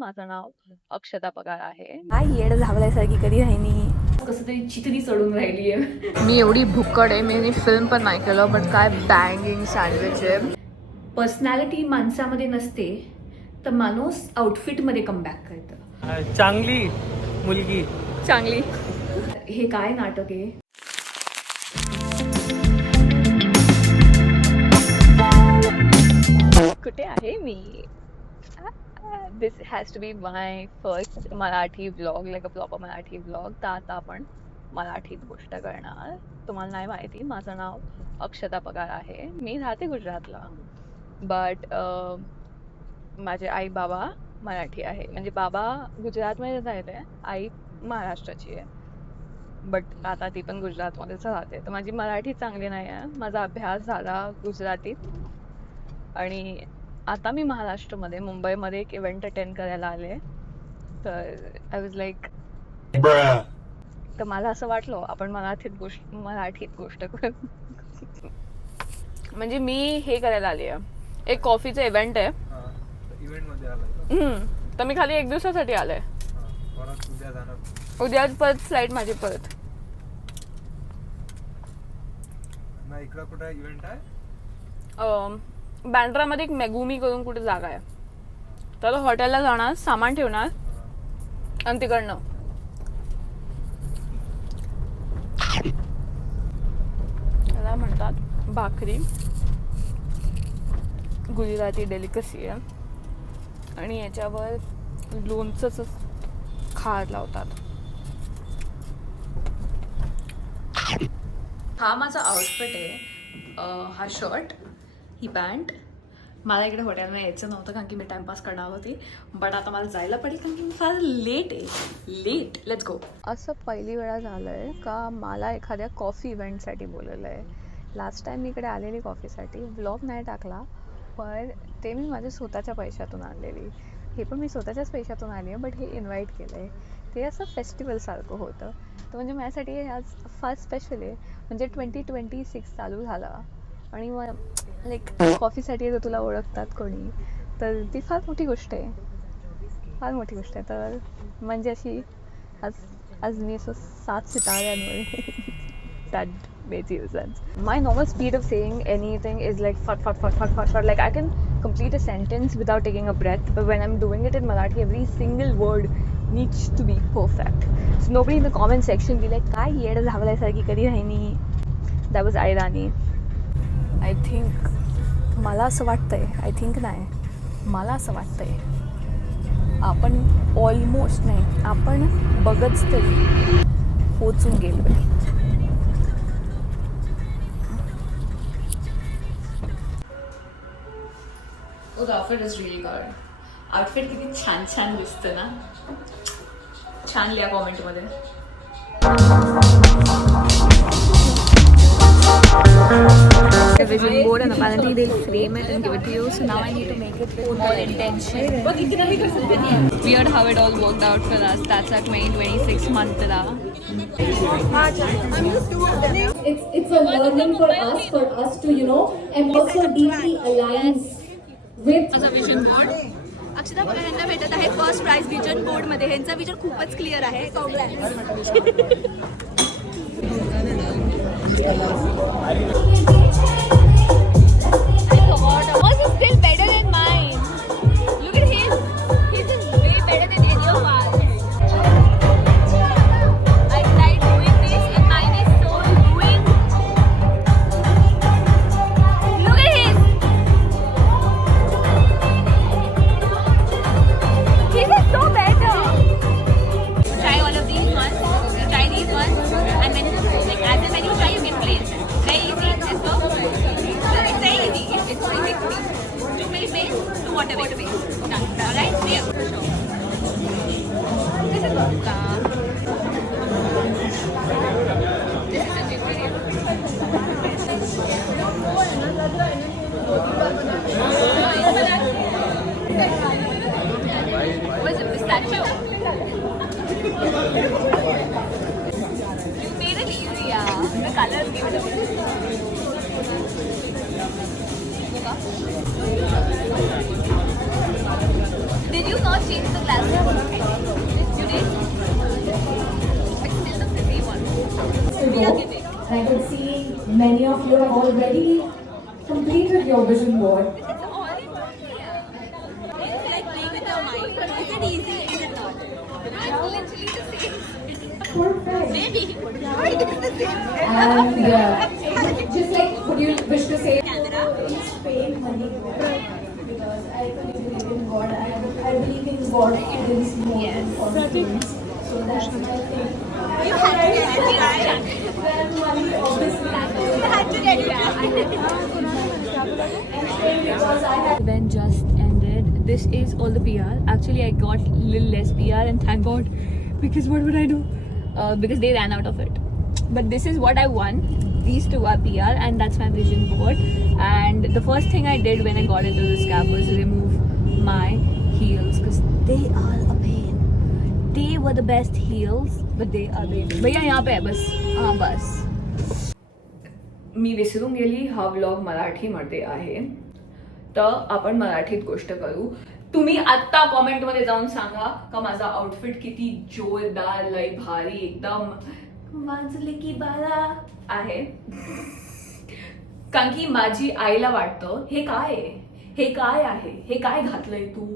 माझं नाव अक्षता पगार आहे. काय येड झावल्यासारखी कधी राहिनी, कसं तरी चितरी चढून राहिली आहे. मी एवढी भुक्कड आहे, मी फिल्म पण नाही केलं, बट काय बँगिंग सँडविच आहे. पर्सनॅलिटी माणसामध्ये नसते तर माणूस आउटफिटमध्ये कमबॅक करतं. चांगली मुलगी. चांगली. हे काय नाटक आहे. कुठे आहे मी? This has to be my first Marathi vlog, like a proper Marathi vlog. तर आता आपण मराठीत गोष्ट करणार. तुम्हाला नाही माहिती, माझं नाव अक्षता पगार आहे. मी राहते गुजरातला, बट माझे आई बाबा मराठी आहे. म्हणजे बाबा गुजरातमध्ये राहिले, आई महाराष्ट्राची आहे, बट आता ती पण गुजरातमध्येच राहते. तर माझी मराठी चांगली नाही आहे. माझा अभ्यास झाला गुजरातीत आणि आता मी महाराष्ट्रामध्ये मुंबईमध्ये एक इव्हेंट अटेंड करायला आले. तर आय वॉज लाईक, तर मला असं वाटलं आपण मराठीत गोष्ट करू. म्हणजे मी हे करायला आली आहे, एक कॉफीचं इव्हेंट आहे. तर मी खाली 1 दिवसासाठी आले. उद्या परत फ्लाईट माझी परत. बँड्रामध्ये एक मेगुमी करून कुठे जागा आहे. तर हॉटेलला जाणार, सामान ठेवणार आणि तिकडनं त्याला म्हणतात भाकरी, गुजराती डेलिकसी आहे आणि याच्यावर लोणचंच खार लावतात. हा माझा आउटफिट आहे. हा शर्ट, ही पॅन्ट. मला इकडे हॉटेलला यायचं नव्हतं कारण की मी टाइमपास करणार होती, बट आता मला जायला पडेल कारण की मी फार लेट आहे. Let's go. असं पहिली वेळा झालं आहे का मला एखाद्या कॉफी इव्हेंटसाठी बोलवलं आहे. लास्ट टाइम मी इकडे आलेली कॉफीसाठी, व्लॉग नाही टाकला, पण ते मी माझ्या स्वतःच्या पैशातून आणलेली. हे पण मी स्वतःच्याच पैशातून आली आहे, बट हे इन्व्हाइट केलं आहे. ते असं फेस्टिवलसारखं होतं. तर म्हणजे माझ्यासाठी हे आज फार स्पेशल आहे. म्हणजे 2026 चालू झाला आणि मग लाईक कॉफीसाठी जर तुला ओळखतात कोणी तर ती फार मोठी गोष्ट आहे, फार मोठी गोष्ट आहे. तर म्हणजे अशी आज मी असं 7 सिताऱ्यांवर that makes sense. My normal speed of saying anything is like fat. Like I can complete a sentence without taking a breath, but when I'm doing it in Marathi, every single word needs to be perfect. So nobody in the comment section be like, काय येड झावल्यासारखी कधी राहिनी. That was Airani. I think मला असं वाटतंय, मला असं वाटतंय आपण ऑलमोस्ट नाही, आपण बघच तरी पोचून गेलोय. Oh, the outfit is really good. Outfit किती छान दिसतं ना. छान लिहा कॉमेंटमध्ये. The vision board, and apparently they'll frame it and give it to you. So now I need to make it with more intention. Weird how it all worked out for us. That's our 2026 mantra. It's a learning for us to and also deeply aligns with माझा vision board. अक्षता पगार यांना भेटत आहे first price vision board मध्ये. ह्यांचा vision खूपच clear आहे. Yours is still better than mine. Look at his. His is way better than any of ours. I tried doing this and mine is so ruined. Look at his. His is so better. Try all of these ones. Try these ones. And then, like, as and when you try, you get plates. Very easy. Let's go. last time. You did? But still the pretty one. To go. And I could see many of you have already completed your vision board. It's all in one. It's like playing with your mind. Is it easy? Is it not? No, it's literally the same. Perfect. Maybe. No, it is the same. And just like, would you wish to say? Camera. It's paid money because I believe in God. I believe in God. It is more than confidence. So that's my thing. You had to get it right. Well, money obviously. You had to get it right. Because I had Event just ended. This is all the PR. Actually, I got little less PR, and thank God, because what would I do? Because they ran out of it. But this is what I won. These two are PR, and that's my vision board. And the first thing I did when I got into this cab was remove my heels, because they are a pain. They were the best heels, but they are pain. भैया यहाँ पे है बस. हाँ बस. मी विसरून गेली हा vlog मराठीमध्ये आहे, तर आपण मराठीत गोष्ट करू. तुम्ही आत्ता कॉमेंट मध्ये जाऊन सांगा का माझा आउटफिट किती जोरदार, लय भारी, एकदम वाजले की बारा आहे. कारण की माझी आईला वाटतं हे काय आहे, हे काय आहे, हे काय घातलंय तू,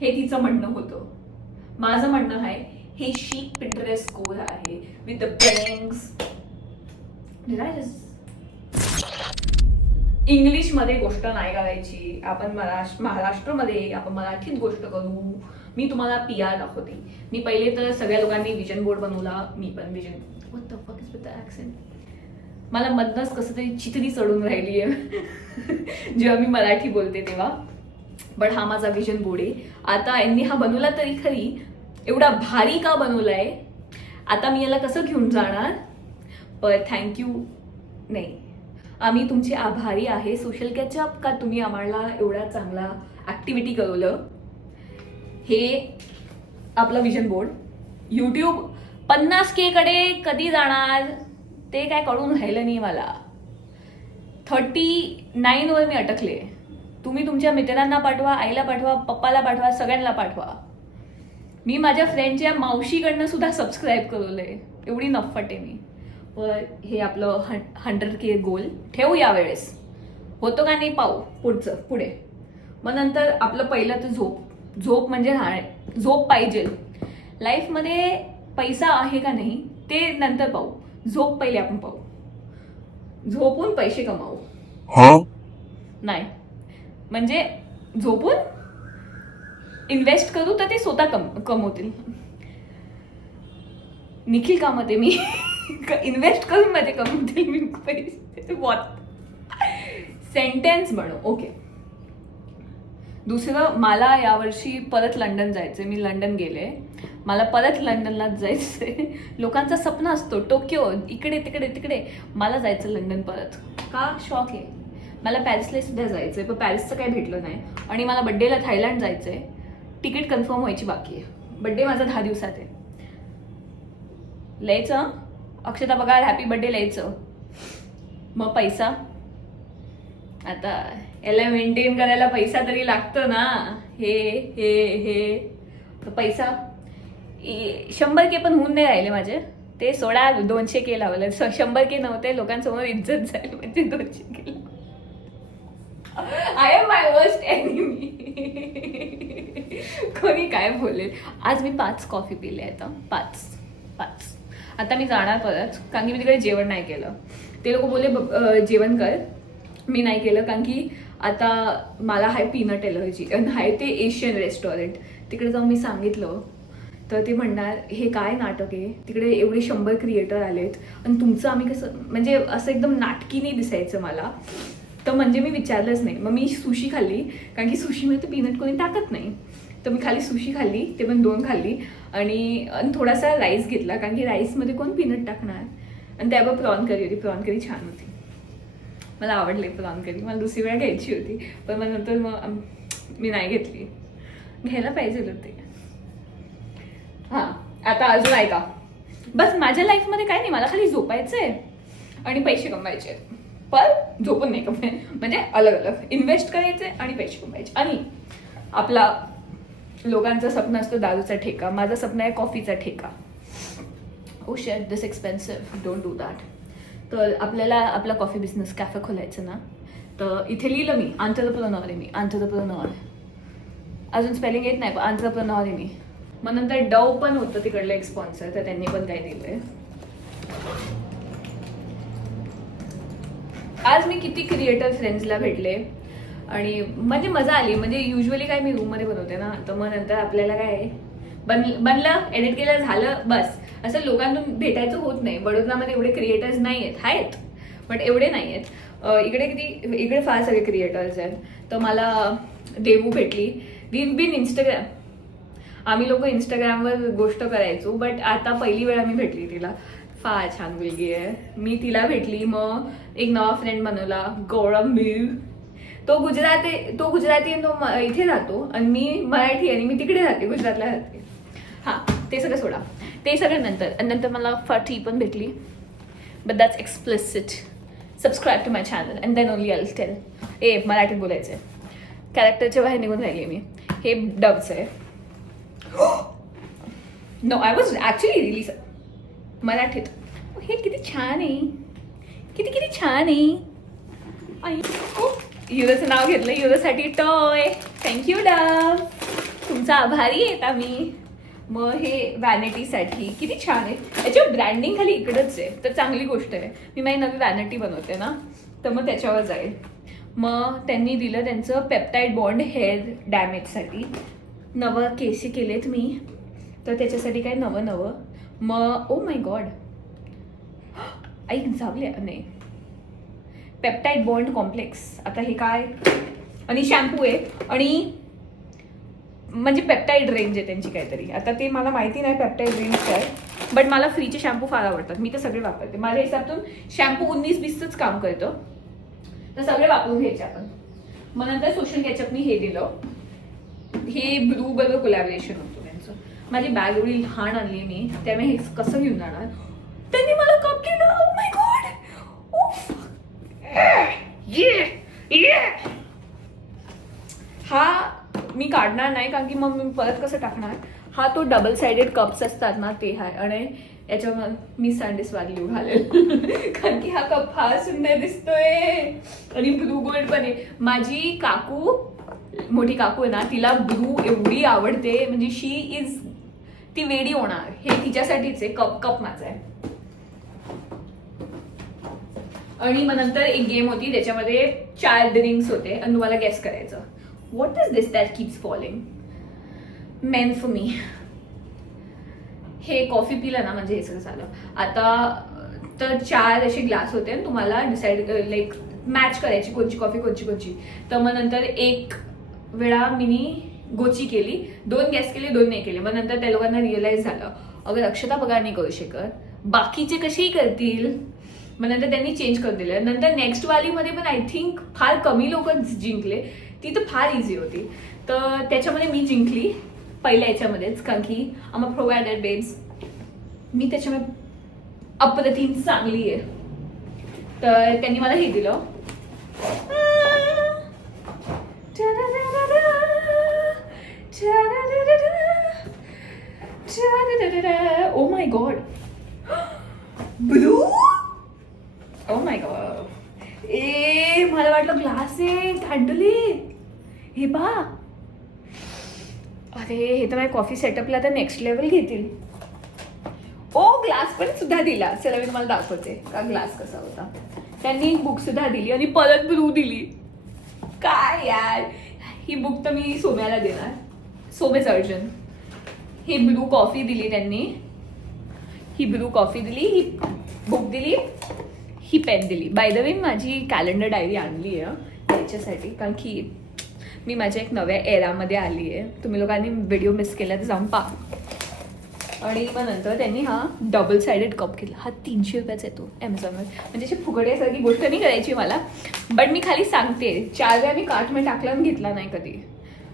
हे तिचं म्हणणं होतं. माझं म्हणणं आहे हे शीक पिंटरेस्ट कोड आहे विथ द बँग्स. इंग्लिश मध्ये गोष्ट नाही करायची. आपण महाराष्ट्रामध्ये आपण मराठीत गोष्ट करू. मी तुम्हाला PR दाखवते. मी पहिले तर सगळ्या लोकांनी विजन बोर्ड बनवला, मी पण विजन. व्हॉट द फक इज विथ द ॲक्सेंट. मला मधनच कसं तरी चितरी चढून राहिली आहे जेव्हा मी मराठी बोलते तेव्हा. बट हा माझा विजन बोर्ड आहे. आता यांनी हा बनवला तरी खरी, एवढा भारी का बनवलाय, आता मी याला कसं घेऊन जाणार. पण थँक्यू नाही, आम्ही तुमचे आभारी आहे सोशल कॅचअप का तुम्ही आम्हाला एवढा चांगला ॲक्टिव्हिटी करवलं. हे आपलं विजन बोर्ड. यूट्यूब 50K कडे कधी जाणार ते काय कळून राहिलं नाही मला. 39 वर मी अटकले. तुम्ही तुमच्या मित्रांना पाठवा, आईला पाठवा, पप्पाला पाठवा, सगळ्यांना पाठवा. मी माझ्या फ्रेंडच्या मावशीकडनं सुद्धा सबस्क्राईब करवलंय, एवढी नफट आहे मी. पण हे आपलं 100K गोल ठेवू यावेळेस. होतो का नाही पाहू पुढे. मग नंतर आपलं पहिलं तर झोप म्हणजे झोप पाहिजे. लाईफमध्ये पैसा आहे का नाही ते नंतर पाहू. झोप पहिले आपण पाहू. झोपून पैसे कमावू. नाही म्हणजे झोपून इन्व्हेस्ट करू तर ते स्वतः कमवतील. निखिल कामते मी इन्व्हेस्ट करून मध्ये कमवतील मी पैसे. सेंटेन्स बनव. ओके. दुसरं, मला यावर्षी परत लंडन जायचंय. मी लंडन गेले, मला परत लंडनलाच जायचंय. लोकांचा स्वप्न असतो टोकियो, इकडे तिकडे. मला जायचं लंडन परत. का शॉक आहे. मला पॅरिसला सुद्धा जायचंय, पण पॅरिसचं काही भेटलं नाही. आणि मला बड्डेला थायलंड जायचंय. तिकीट कन्फर्म व्हायची बाकी आहे. बड्डे माझा 10 दिवसात आहे. लिहायचं अक्षता बघा हॅपी बर्थडे लिहायचं. मग पैसा, आता याला मेंटेन करायला पैसा तरी लागतो ना. हे तर पैसा 100K पण होऊन नाही राहिले माझे. ते 200K लावलं. 100K नव्हते, लोकांसमोर इज्जत जाईल म्हणजे 200K. I am my worst enemy. कोणी काय बोलेल. आज मी 5 कॉफी पिले आहेत. 5. आता मी जाणार परत, कारण की मी तिकडे जेवण नाही केलं. ते लोक बोलले जेवण कर, मी नाही केलं. कारण की आता मला हाय पीनट एलर्जी आणि हाय ते एशियन रेस्टॉरंट. तिकडे जाऊन मी सांगितलं तर ते म्हणणार हे काय नाटक आहे. तिकडे एवढे 100 क्रिएटर आलेत आणि तुमचं आम्ही कसं, म्हणजे असं एकदम नाटकी नाही दिसायचं मला. तर म्हणजे मी विचारलंच नाही. मग मी सुशी खाल्ली, कारण की सुशीमध्ये ते पीनट कोणी टाकत नाही. तर मी खाली सुशी खाल्ली, ते पण 2 खाल्ली. आणि थोडासा राईस घेतला, कारण की राईसमध्ये कोण पीनट टाकणार. आणि त्यावर प्रॉन करी होती. प्रॉन करी छान होती, मला आवडले प्रॉन करी. मला दुसरी वेळा घ्यायची होती, पण मग नंतर मी नाही घेतली. घ्यायला पाहिजे होते. हां, आता अजून ऐका. बस माझ्या लाईफमध्ये काय नाही, मला खाली झोपायचंय आणि पैसे कमवायचे. पण झोपून नाही कमवायचे, म्हणजे अलग अलग इन्व्हेस्ट करायचे आणि पैसे कमवायचे. आणि आपला लोकांचं स्वप्न असतं दारूचा ठेका, माझं स्वप्न आहे कॉफीचा ठेका. ओ शेट, दिस एक्सपेन्सिव्ह, डोंट डू दॅट. तर आपल्याला आपला कॉफी बिझनेस कॅफे खोलायचं ना, तर इथे लिहिलं मी एंटरप्रेन्योर आहे मी, एंटरप्रेन्योर. अजून स्पेलिंग येत नाही पण एंटरप्रेन्योर आहे मी. मग नंतर डव पण होतं तिकडलं एक स्पॉन्सर, तर त्यांनी पण काय दिलंय. आज मी किती क्रिएटर फ्रेंड्सला भेटले आणि म्हणजे मजा आली. म्हणजे युजली काय मी रूममध्ये बनवते ना, तर मग नंतर आपल्याला काय बनलं, एडिट केलं, झालं, बस. असं लोकांतून भेटायचं होत नाही. वडोदरामध्ये एवढे क्रिएटर्स नाही आहेत बट एवढे नाही आहेत. इकडे फार सगळे क्रिएटर्स आहेत. तर मला देवू भेटली. वी बीन इंस्टाग्राम, आम्ही लोक इंस्टाग्रामवर गोष्ट करायचो, बट आता पहिली वेळा मी भेटली तिला. फार छान मुलगी आहे. मी तिला भेटली, मग एक नवा फ्रेंड बनवला, गौरव मिल. तो गुजराती आणि तो इथे राहतो आणि मी मराठी आणि मी तिकडे राहते, गुजरातला राहते. हां, ते सगळं सोडा, ते सगळं नंतर मला फाटी पण भेटली. But that's explicit. Subscribe to my channel and then only I tell. मराठीत बोलायचं आहे. कॅरेक्टरच्या बाहेर निघून राहिली मी. हे डबचं आहे. नो, आय वॉज ॲक्च्युली रिली मराठीत. हे किती छान आहे, किती छान आहे. युरोचं नाव घेतलं, युरोसाठी टॉय. थँक्यू डब, तुमचा आभारी आहेत आम्ही. मग हे वॅनिटीसाठी किती छान आहे. याच्यावर ब्रँडिंग खाली इकडंच आहे, तर चांगली गोष्ट आहे. मी माझी नवी वॅनिटी बनवते ना, तर मग त्याच्यावर जाईल. मग त्यांनी दिलं त्यांचं पेप्टाईड बॉन्ड हेअर डॅमेजसाठी. नवं केसी केलेत मी, तर त्याच्यासाठी काय नवं. मग ओ माय गॉड, ऐक जावले नाही, पेप्टाईड बॉन्ड कॉम्प्लेक्स. आता हे काय, आणि शॅम्पू आहे आणि म्हणजे पेप्टाईड रेंज आहे त्यांची काहीतरी. आता ते मला माहिती नाही पेप्टाईड रेंज काय, बट मला फ्रीचे शॅम्पू फार आवडतात. मी तर सगळे वापरते. माझ्या हिसाबतून शॅम्पू 19-20च काम करतं, तर सगळे वापरून घ्यायचे आपण. मग नंतर सोशल केचअप मी हे दिलं. हे ब्लू बरोबर कोलॅबरेशन होतं त्यांचं. माझी बॅग एवढी लहान आणली मी, त्यामुळे हे कसं घेऊन जाणार. त्यांनी मला कप केलं. ओ माय गॉड, हा मी काढणार नाही कारण की मग मी परत कसं टाकणार. हा तो डबल साइडेड कप्स असतात ना, ते आहे. आणि याच्यावर मी सँडीस वाजली घालेल कारण की हा कप फार सुंदर दिसतोय आणि ब्लू गोल्ड पण आहे. माझी काकू, मोठी काकू आहे ना, तिला ब्लू एवढी आवडते, म्हणजे ती वेडी होणार. हे तिच्यासाठीच आहे. कप माझा आहे. आणि मग नंतर एक गेम होती, त्याच्यामध्ये 4 ड्रिंक्स होते आणि तुम्हाला गेस करायचं. What is this that keeps falling? Main for me. हे कॉफी पिलं ना म्हणजे हे सगळं झालं. आता तर 4 असे ग्लास होते आणि तुम्हाला डिसाईड लाईक मॅच करायची कोणची कॉफी कोणची. तर मग नंतर एक वेळा मिनी गोची केली, 2 गॅस केले, 2 नाही केले. मग नंतर त्या लोकांना रिअलाइज झालं, अगर अक्षता बघा नाही करू शकत, बाकीचे कसेही करतील. मग नंतर त्यांनी चेंज करून दिलं. नंतर नेक्स्ट वालीमध्ये पण आय थिंक फार कमी लोक जिंकले. ती तर फार इझी होती, तर त्याच्यामध्ये मी जिंकली पहिल्या याच्यामध्येच, कारण की आम अ प्रोव्हायडेड बेब्स. मी त्याच्यामध्ये अप्रतिम चांगली आहे. तर त्यांनी मला हे दिलं. ओ my God, blue. O my God, मला वाटलं ग्लास आहे, हँडले. हे बा, अरे हे तर माझ्या कॉफी सेटअपला तर नेक्स्ट लेवल घेतील. ओ ग्लास पण सुद्धा दिला. चला मी तुम्हाला दाखवते का ग्लास कसा होता. त्यांनी बुक सुद्धा दिली आणि परत ब्लू दिली. काय यार, ही बुक तर मी सोम्याला देणार, सोमे सर्जन. ही ब्लू कॉफी दिली त्यांनी, ही ब्लू कॉफी दिली, ही बुक दिली, ही पेन दिली. बाय द वे माझी कॅलेंडर डायरी आणली आहे याच्यासाठी, कारण की मी माझ्या एक नव्या एरामध्ये आली आहे. तुम्ही लोकांनी व्हिडिओ मिस केला तर जाऊन पहा. आणि मग नंतर त्यांनी हा डबल साइडेड कप घेतला. हा 300 रुपयाचा येतो ॲमेझॉनवर. म्हणजे अशी फुगड्यासारखी गोष्ट नाही करायची मला, बट मी खाली सांगते. 4 वेळा मी कार्टमध्ये टाकला आणि घेतला नाही कधी.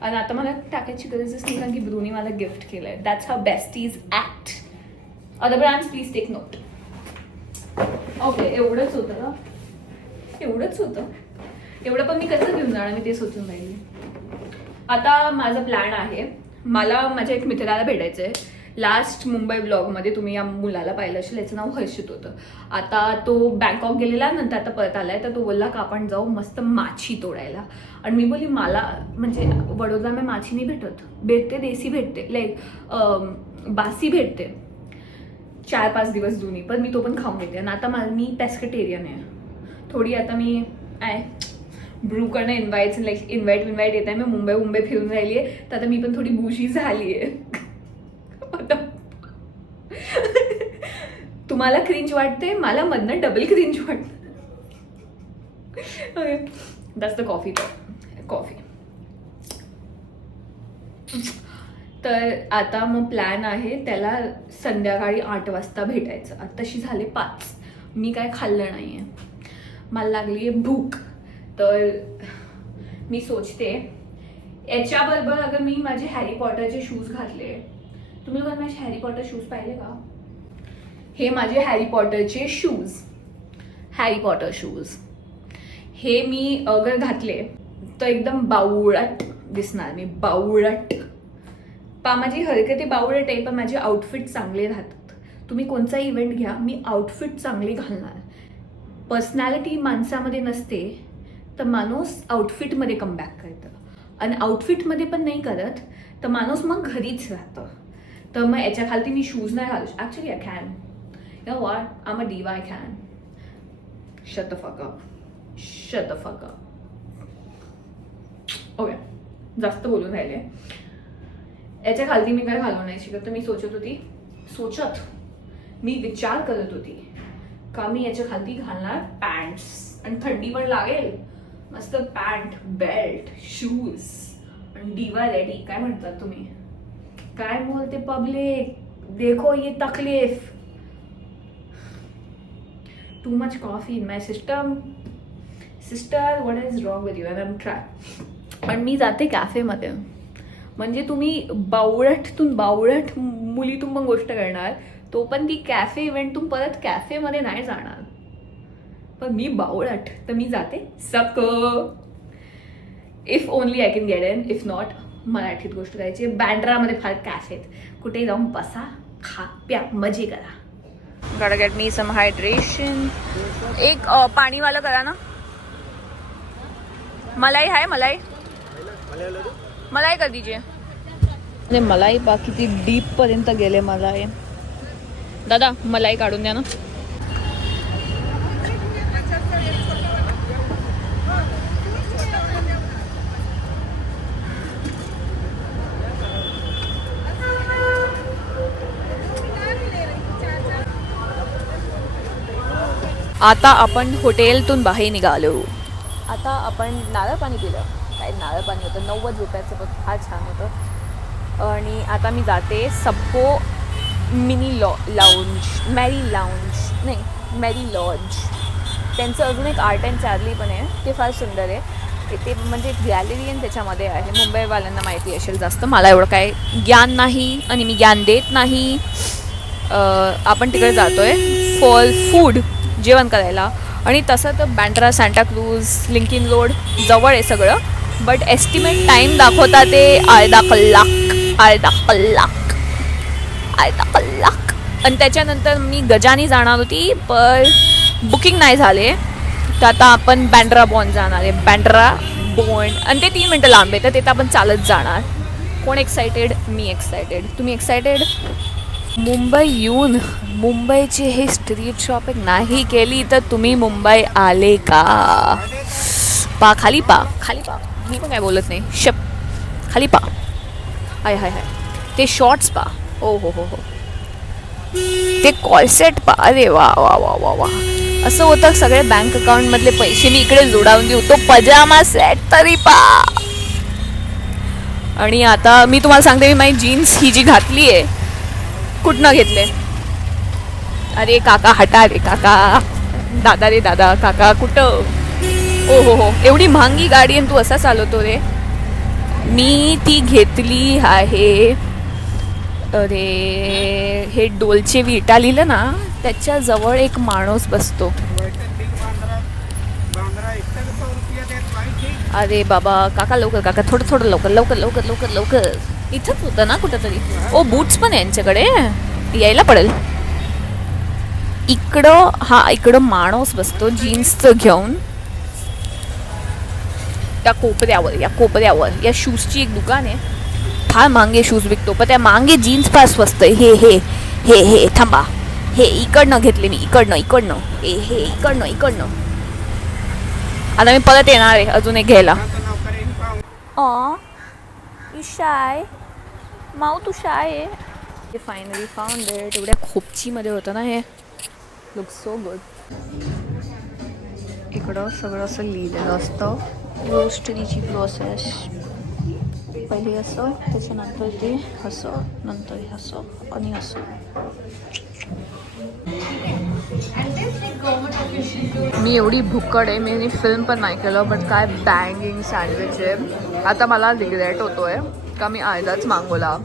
आणि आता मला टाकायची गरजच नाही कारण की ब्रूनी मला गिफ्ट केलं आहे. That's how besties act. Other brands please take note. Okay, एवढंच होतं ना, एवढंच होतं. एवढं पण मी कसं घेऊन जाणार, मी ते सोचून राहिली. आता माझा प्लॅन आहे, मला माझ्या एक मित्राला भेटायचं आहे. लास्ट मुंबई ब्लॉगमध्ये तुम्ही या मुलाला पाहिलं असेल, याचं नाव हर्षित होतं. आता तो बँकॉक गेलेला, नंतर आता परत आलाय. तर तो बोलला का आपण जाऊ मस्त माछी तोडायला. आणि मी बोलली मला म्हणजे वडोदरामध्ये माछी नाही भेटते देसी भेटते, लाईक बासी भेटते 4-5 दिवस जुनी, पण मी तो पण खाऊन घेते. आणि आता मी पेस्केटेरियन आहे थोडी. आता मी ब्रूकडनं इन्व्हाइट येत आहे. मी मुंबई फिरून राहिली आहे, तर आता मी पण थोडी बुशी झाली आहे. तुम्हाला क्रिंज वाटते, मला मधनं डबल क्रिंज वाटते. जास्त कॉफी तर आता मग प्लॅन आहे त्याला संध्याकाळी 8 वाजता भेटायचं. आत्ताशी झाले 5. मी काय खाल्लं नाही आहे, मला लागली आहे भूक. तर मी सोचते याच्याबरोबर अगर मी माझे हॅरी पॉटरचे शूज घातले. तुम्ही लोकांना माझे हॅरी पॉटर शूज पाहिले का? हे माझे हॅरी पॉटरचे हॅरी पॉटर शूज. हे मी अगर घातले तर एकदम बावळट दिसणार मी, बावळट. माझी हरकत बावळट आहे, पण माझे आउटफिट चांगले राहतात. तुम्ही कोणता इव्हेंट घ्या, मी आउटफिट चांगली घालणार. पर्सनॅलिटी माणसामध्ये नसते तर माणूस आउटफिटमध्ये कमबॅक करतं, आणि आउटफिटमध्ये पण नाही करत तर माणूस मग घरीच राहतं. तर मग याच्या खालती मी शूज नाही घालू. Actually I can, you know what, I am a diva, I can. Shut the फक अप. ओके, जास्त बोलून राहिले. याच्या खालती मी काय घालू नाही शिकत. तर मी विचार करत होती का मी याच्या खालती घालणार पॅन्ट्स, आणि थंडी पण लागेल, मस्त पॅन्ट, बेल्ट, शूज आणि डिवा रेडी. काय म्हणतात तुम्ही? काय बोलते पब्लिक? देखो ये तकलीफ. Too much coffee in my system. Sister, what is wrong with you? I am try. पण मी जाते कॅफेमध्ये. म्हणजे तुम्ही बावळट मुलीतून पण गोष्ट करणार, तो पण ती कॅफे इव्हेंटतून परत कॅफेमध्ये नाही जाणार. पण मी बावळट, तर मी जाते सबको. If only I can get in, if not मराठीत गोष्ट करायची. बँड्रामध्ये फार कॅफेत, कुठे जाऊन बसा, खा प्या, मजे करा. गॉट गेट मी सम हायड्रेशन. एक पाणीवाला करा ना. मलाई आहे, मलाई कर दीजिए. आणि मलाई बा किती डीप पर्यंत गेले मलाई. दादा मलाई काढून द्या ना. आता आपण हॉटेलतून बाहेर निघालो. आता आपण नारळ पाणी पिलं. काय नारळ पाणी होतं, 90 रुपयाचं, पण फार छान होतं. आणि आता मी जाते सबको मिनी मॅरी लॉन्ज. त्यांचं अजून एक आर्ट अँड चार्ली पण आहे, ते फार सुंदर आहे. ते म्हणजे गॅलरी आणि त्याच्यामध्ये आहे. मुंबईवाल्यांना माहिती असेल जास्त, मला एवढं काय ज्ञान नाही आणि मी ज्ञान देत नाही. आपण तिकडे जातोय फॉर फूड, जेवण करायला. आणि तसं तर बँड्रा, सांताक्रूज, लिंकिन रोड जवळ आहे सगळं, बट एस्टिमेट टाईम दाखवता ते अर्धा कलाक. आणि त्याच्यानंतर मी गजानी जाणार होती, पण बुकिंग नाही झाले. तर आता आपण बँड्रा बॉन्ड जाणार आहे. आणि ते 3 मिनटं लांब आहे, तर तिथं आपण चालत जाणार. कोण एक्सायटेड? मी एक्सायटेड. तुम्ही एक्सायटेड? मुंबई येऊन मुंबईची हे स्ट्रीट शॉपिंग नाही केली तर तुम्ही मुंबई आले का? खाली पा. मी पण काय बोलत नाही. खाली पा. हाय ते शॉर्ट्स पा. ओ हो ते कॉलसेट पा. अरे वा वा वा वा वा. असं होतं सगळे बँक अकाउंटमधले पैसे मी इकडे जोडावून देऊ. तो पजामा सेट तरी पा. आणि आता मी तुम्हाला सांगते, मी माझी जीन्स ही जी घातली आहे कुठनं घेतले? अरे काका हटा रे काका. दादा रे दादा. काका कुठं? ओ हो एवढी महांगी गाडी आणि तू असा चालवतो रे. मी ती घेतली आहे. अरे हे डोलचे विटा लिहिलं ना, त्याच्याजवळ एक माणूस बसतो. अरे बाबा काका लवकर, काका थोडं लवकर. इथंच होतं ना कुठंतरी. ओ बूट्स पण आहे यांच्याकडे, यायला पडेल. इकडं माणूस बसतो जीन्सचं घेऊन त्या कोपऱ्यावर या शूजची एक दुकान आहे. फार मागे शूज विकतो, पण त्या मागे जीन्स फार स्वस्त आहे. हे थांबा, हे इकडनं घेतले मी, इकडनं हे इकडनं. आता मी परत येणार आहे अजून एक घ्यायला. यू शाय माऊ, तू शाय आहे. Finally found it. एवढ्या खोपचीमध्ये होतं ना हे. Look so good. इकडं सगळं असं लिहिलेलं असतं. रोस्टरीची प्रोसेस. पहिले असं, त्याच्यानंतर ते असं, नंतर हे असं आणि असं. मी एवढी भुक्कड आहे, मी फिल्म पण नाही केलं, बट काय बँगिंग सँडविच आहे. आता मला रिग्रेट होतोय का मी अर्धाच मागवला.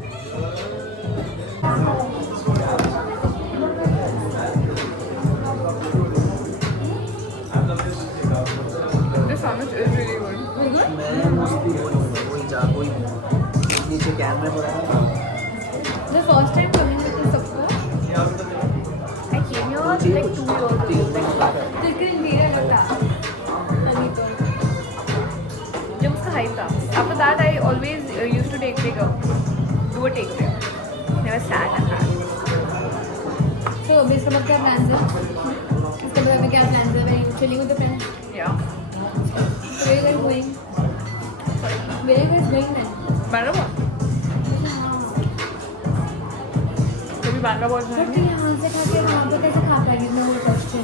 The first time coming with this subco, I came here like 2 years ago. This मेरा लगा जब उसका हाइप था. After that I always used to take do a take there. Never sat and had. So अभी इसका मतलब क्या plans है? इसका मतलब अभी क्या plans है? When chilling with the friends? Yeah. So where are you guys going? Where are you guys going then? Bangalore. Kabhi Bangalore But यहाँ से खा के वहाँ पे कैसे खा पाएंगे? No question.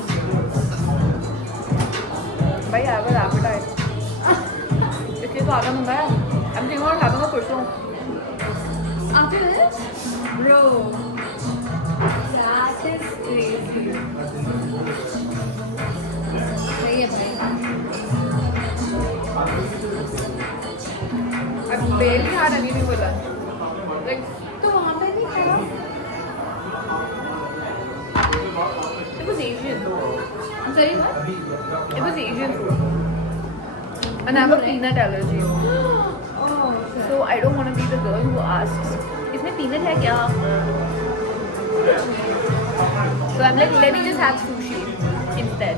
भाई I have an appetite. इसलिए तो आधा मंगाया. I'm thinking about having a croissant. After this? Bro. That is crazy. सही है भाई. I barely had anything with lunch. Like तो वहाँ पे नहीं खाया? it was Asian. Sorry what? It was Asian food. And I have a peanut allergy. Oh. So I don't want to be the girl who asks, इसमें peanut है क्या? So I'm like, let me just have sushi instead.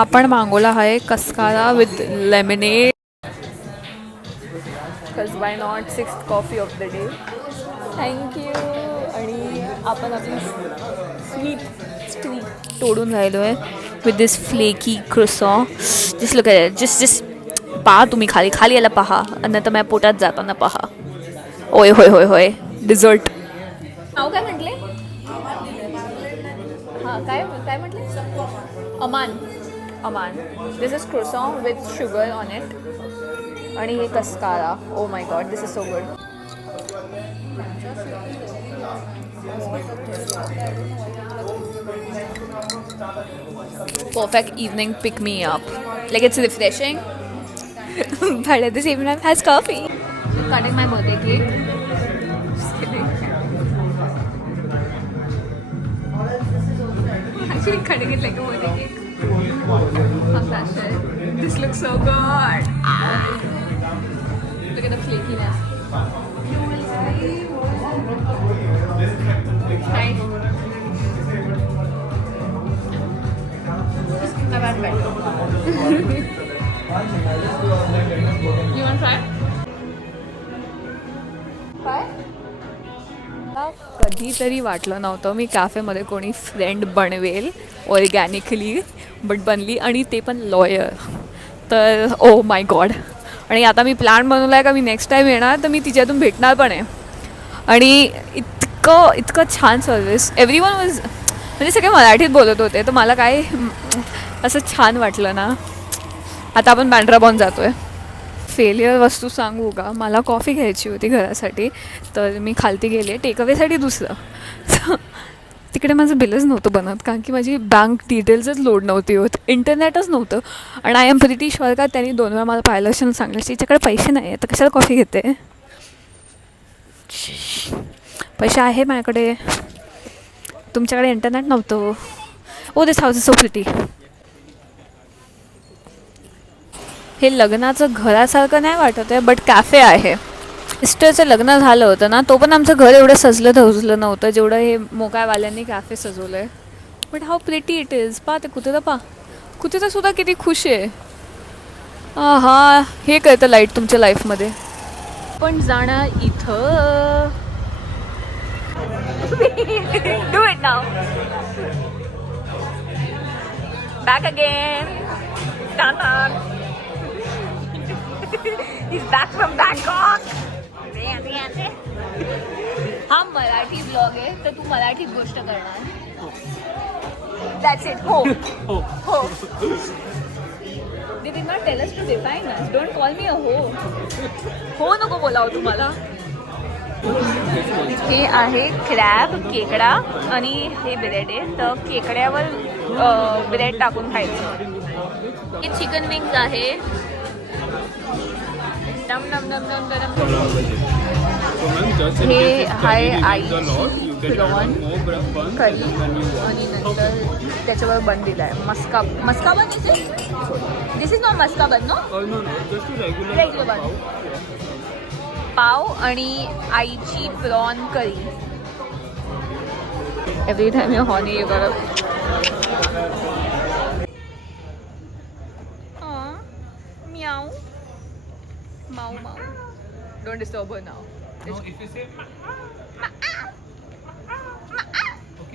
आपण मागवला आहे cascara with lemonade. Because why not? 6th coffee of the day. Thank you. आणि आपण आपली sweet street तोडून राहिलो आहे with this flaky croissant. Just look at just पहा तुम्ही खाली याला पहा आणि तर माझ्या पोटात जाताना पहा. होय डिझर्ट. नाव काय म्हटले? हां काय म्हटले? Aman. This is croissant with sugar on it. आणि हे cascara. Oh my god, this is so good. Perfect evening pick me up. Like it's refreshing. But at the same time has coffee. Cutting my birthday cake. Just kidding. Actually cutting it like a birthday cake. Fuck that shit. This looks so good. Look at the flakiness. Nice. I've had better. You want to try? Try? कधीतरी वाटलं नव्हतं मी कॅफेमध्ये कोणी friend बनवेल organically, but बनली आणि ते पण लॉयर. तर ओ माय गॉड. आणि आता मी प्लॅन बनवला आहे का मी नेक्स्ट टाईम येणार तर मी तिच्यातून भेटणार पण आहे. आणि इतकं छान सर्विस. एव्हरीवन वॉज म्हणजे सगळे मराठीत बोलत होते, तर मला काय असं छान वाटलं ना. आता आपण बँड्रा बॉन जातो आहे. फेलियर वस्तू सांगू का, मला कॉफी घ्यायची होती घरासाठी, तर मी खालती गेले टेकअवेसाठी दुसरं. तिकडे माझं बिलच नव्हतं बनत कारण की माझी बँक डिटेल्सच लोड नव्हती होत, इंटरनेटच नव्हतं. आणि आय एम प्रिटी शुअर का त्यांनी 2 वेळा मला पाहिलं असेल सांगितलं तिच्याकडे पैसे नाही आहे तर कशाला कॉफी घेते. पैसे आहे माझ्याकडे, तुमच्याकडे इंटरनेट नव्हतं. ओ दिस हाऊस इज सो प्रिटी. हे लग्नाचं घरासारखं नाही वाटत आहे, बट कॅफे आहे. सिस्टरचं लग्न झालं होतं ना, तो पण आमचं घर एवढं सजलं धजलं नव्हतं जेवढं हे मोकायवाल्यांनी कॅफे सजवलं आहे. But how pretty it is. ते कुत्रा सुद्धा किती खुश आहे. हा, हे कळतं लाईट तुमच्या लाईफमध्ये. पण जाणार इथं. Do it now. Back again. He's back from Bangkok. हा मराठी ब्लॉग आहे, तर तू मराठीत गोष्ट करणार. That's it. हो. They did not tell us to define us. Don't call me a ho. हो नको बोलाव तुम्हाला. हे आहे क्रॅब, केकडा आणि हे ब्रेड आहे. तर केकड्यावर ब्रेड टाकून खायचं. हे चिकन विंग्स आहे. नम नम नम नम गरम. हे आहे आईची प्रॉन करी आणि नंतर त्याच्यावर बन दिला आहे maska bun. This is not maska bun no. Regular bun. पाव आणि आईची prawn curry. Every time you honey you got meow Mau Mau. Don't disturb her now.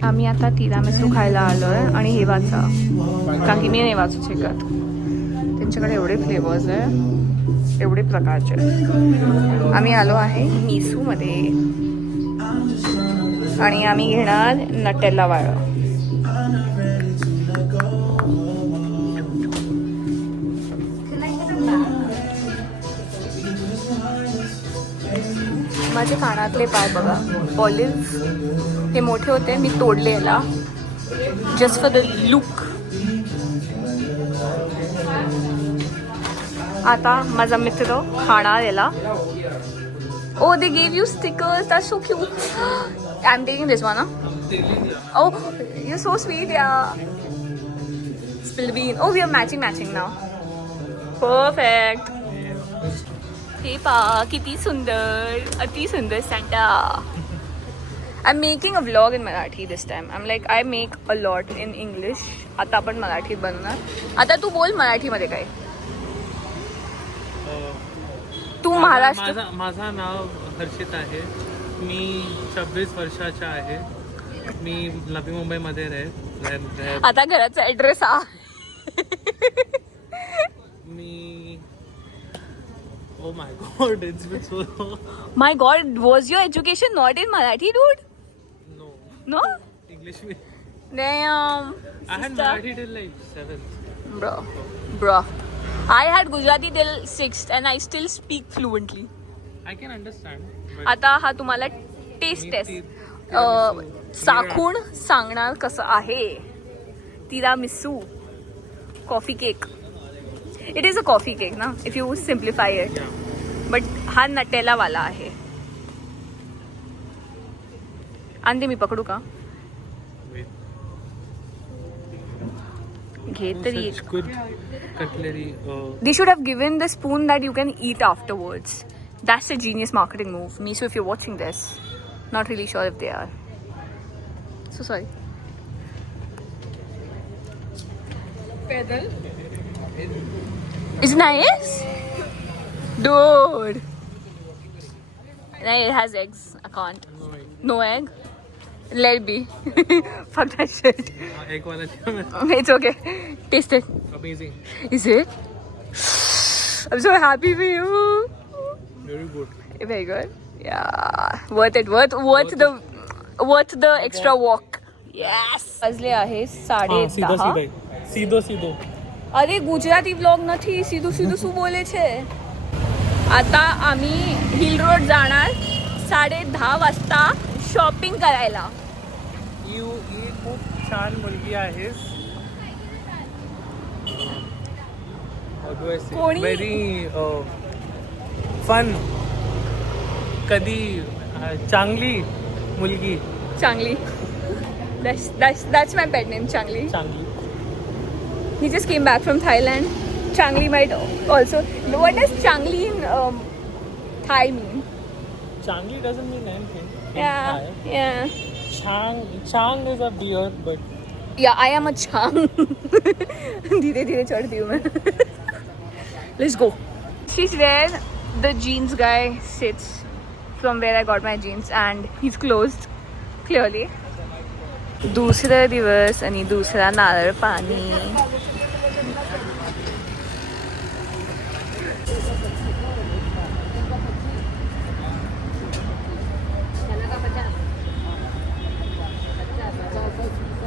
आम्ही आता तिरामिसू खायला आलो आहे आणि हे वाचा, कारण की मी नाही वाचू शकत. त्यांच्याकडे एवढे फ्लेवर्स आहे, एवढे प्रकारचे. आम्ही आलो आहे मिसूमध्ये आणि आम्ही घेणार नटेला वाळं. माझे कानातले पाय बघा, ऑलिव्ह हे मोठे होते, मी तोडले याला जस्ट फॉर द लुक. आता माझा मित्र खाणार याला. Oh they gave you stickers, that's so cute. I am taking this one. Oh you so sweet. Yeah spill bean. Oh we are matching नाव. परफेक्ट. हे पा किती सुंदर, अति सुंदर Santa. I am making a vlog in Marathi this time. I am like I make a lot in English. आता आपण मराठीत बनवणार. आता तू बोल मराठीमध्ये काय. तू महाराष्ट्र. माझं नाव हर्षित आहे. मी 26 वर्षाचा आहे. मी नवी मुंबईमध्ये राहते. आता घराचा address me Oh my god, it's been so long. My god, was your education not in Marathi, dude? No. No? English me. Damn. I had Marathi till like 7th. Bro. I had Gujarati till 6th and I still speak fluently. I can understand. आता हा तुम्हाला taste taste चाखून सांगणार कसं आहे. Tiramisu coffee cake. It is a coffee cake ना, if you simplify it. But हा Nutella वाला आहे. आणते मी, पकडू का. घे तरी. Good cutlery. They should have given the spoon that you can eat afterwards. That's a genius marketing move. Miso, if you're watching this, not really sure if they are. So sorry. Pedal. It's nice, dude. No, it has eggs. I can't. No egg. Let it be. Fuck that shit. Egg wala. It's okay. Taste it. Amazing. Is it? I'm so happy for you. Very good. Very good. Yeah. Worth it. Worth the extra walk. Yes. वाजले आहे 10:30. સીધો અરે Gujarati vlog નથી, સીધું શું બોલે છે. आता आम्ही हिल रोड जाणार 10:30 वाजता शॉपिंग करायला. ही खूप छान मुलगी आहे. कोणी? Very fun. कधी चांगली मुलगी. चांगली. That's my pet name, Changli. चांगली. He just came back from Thailand Changli might also. What does Changli in Thai mean? Changli doesn't mean anything. in Yeah, Thai. yeah. Chang is a beer, but Yeah, I am a Chang. धीरे धीरे चढ़ती हूँ मैं. Let's go. This is where the jeans guy sits, from where I got my jeans, and he's closed clearly. दूसरा दिवस आणि दूसरा नारळ पाणी.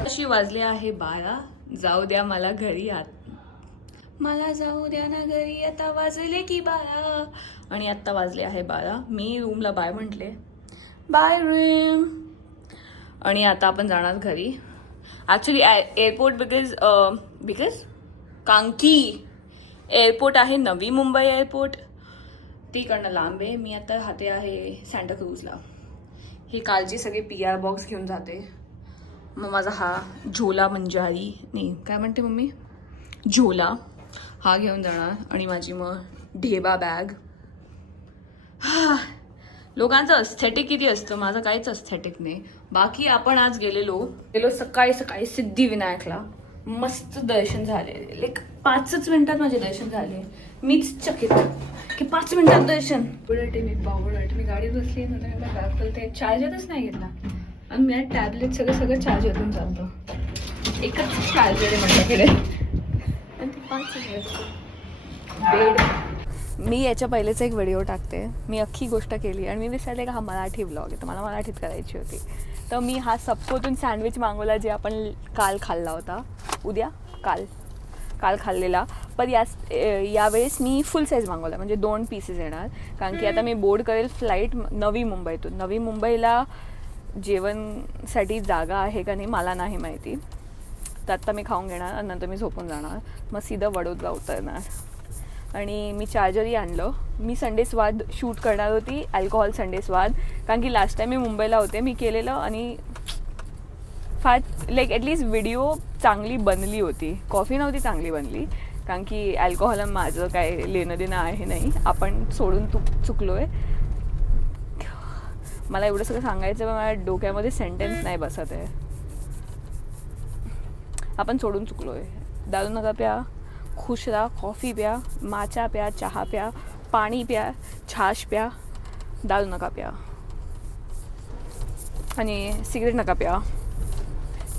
अशी वाजले आहे 12. जाऊ द्या मला घरी मला जाऊ द्या ना घरी, आता वाजले की 12. आणि आत्ता वाजले आहे 12. मी रूमला बाय म्हटले, बाय रूम. आणि आता आपण जाणार घरी. Actually airport because Kanki airport आहे नवी मुंबई एअरपोर्ट, तिकडनं लांब आहे. मी आता राहते आहे सँटाक्रूजला. ही कालची सगळी PR बॉक्स घेऊन जाते. मग माझा हा झोला मंजारी नाही काय म्हणते मम्मी, झोला हा घेऊन जाणार. आणि माझी मग ढेबा बॅग. लोकांचं अस्थेटिक किती असतं, माझं काहीच अस्थेटिक नाही. बाकी आपण आज गेलो सकाळी सकाळी सिद्धिविनायकला. मस्त दर्शन झाले. लाईक 5च मिनिटात माझे दर्शन झाले. मीच चकित की 5 मिनिटात दर्शन. मी गाडीत बसली ते चार्जरच नाही घेतला. आणि मी टॅबलेट सगळं चार्जरतून चालतो. एकच चार्जर आहे माझ्याकडे. आणि ते 5 बेड. मी याच्या पहिलेच एक व्हिडिओ टाकते. मी अख्खी गोष्ट केली आणि मी विचारले का हा मराठी व्लॉग आहे, तर मला मराठीत करायची होती. तर मी हा सबकोतून सँडविच मागवला, जे आपण काल खाल्ला होता. काल खाल्लेला. पण यावेळेस मी फुल साईज मागवला, म्हणजे 2 पीसेस येणार. कारण की आता मी बोर्ड करेल फ्लाईट नवी मुंबईतून. नवी मुंबईला जेवणसाठी जागा आहे का नाही मला नाही माहिती. तर आत्ता मी खाऊन घेणार आणि नंतर मी झोपून जाणार. मग सीधं वडोदरा उतरणार. आणि मी चार्जरही आणलं. मी संडे स्वाद शूट करणार होती, अल्कोहोल संडे स्वाद. कारण की लास्ट टाईम मी मुंबईला होते, मी केलेलं आणि फार लाईक ॲटलीस्ट व्हिडिओ चांगली बनली होती. कॉफी नव्हती चांगली बनली, कारण की अल्कोहोल माझं काय लेणं देणं आहे नाही. आपण सोडून चुकलो आहे. मला एवढं सगळं सांगायचं पण माझ्या डोक्यामध्ये सेंटेन्स नाही बसत आहे. आपण सोडून चुकलो आहे. दारू नका प्या, खुश राहा, कॉफी प्या, माचा प्या, चहा प्या, पाणी प्या, छाश प्या, दारू नका प्या आणि सिगरेट नका प्या.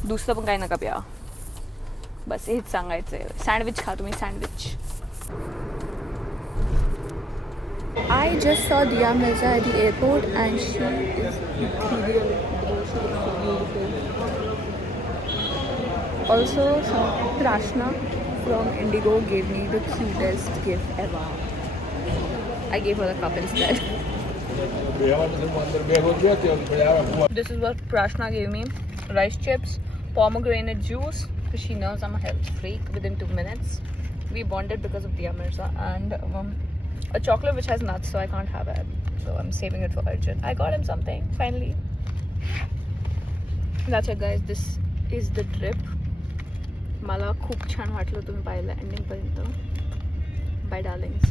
दुसरं पण काही नका प्या. बस हेच सांगायचं आहे. सँडविच खा तुम्ही, sandwich. I just saw Dia Mirza at the airport and she is ethereal. Also, Prashna from Indigo gave me the cutest gift ever. I gave her a cup instead. This is what Prashna gave me. Rice chips, pomegranate juice, because she knows I'm a health freak. Within 2 minutes, we bonded because of Dia Mirza. And a chocolate which has nuts, so I can't have it. So I'm saving it for Arjun. I got him something, finally. That's it guys, this is the trip. मला खूप छान वाटलं तुम्ही पाहिलं एंडिंगपर्यंत. Bye Darling's.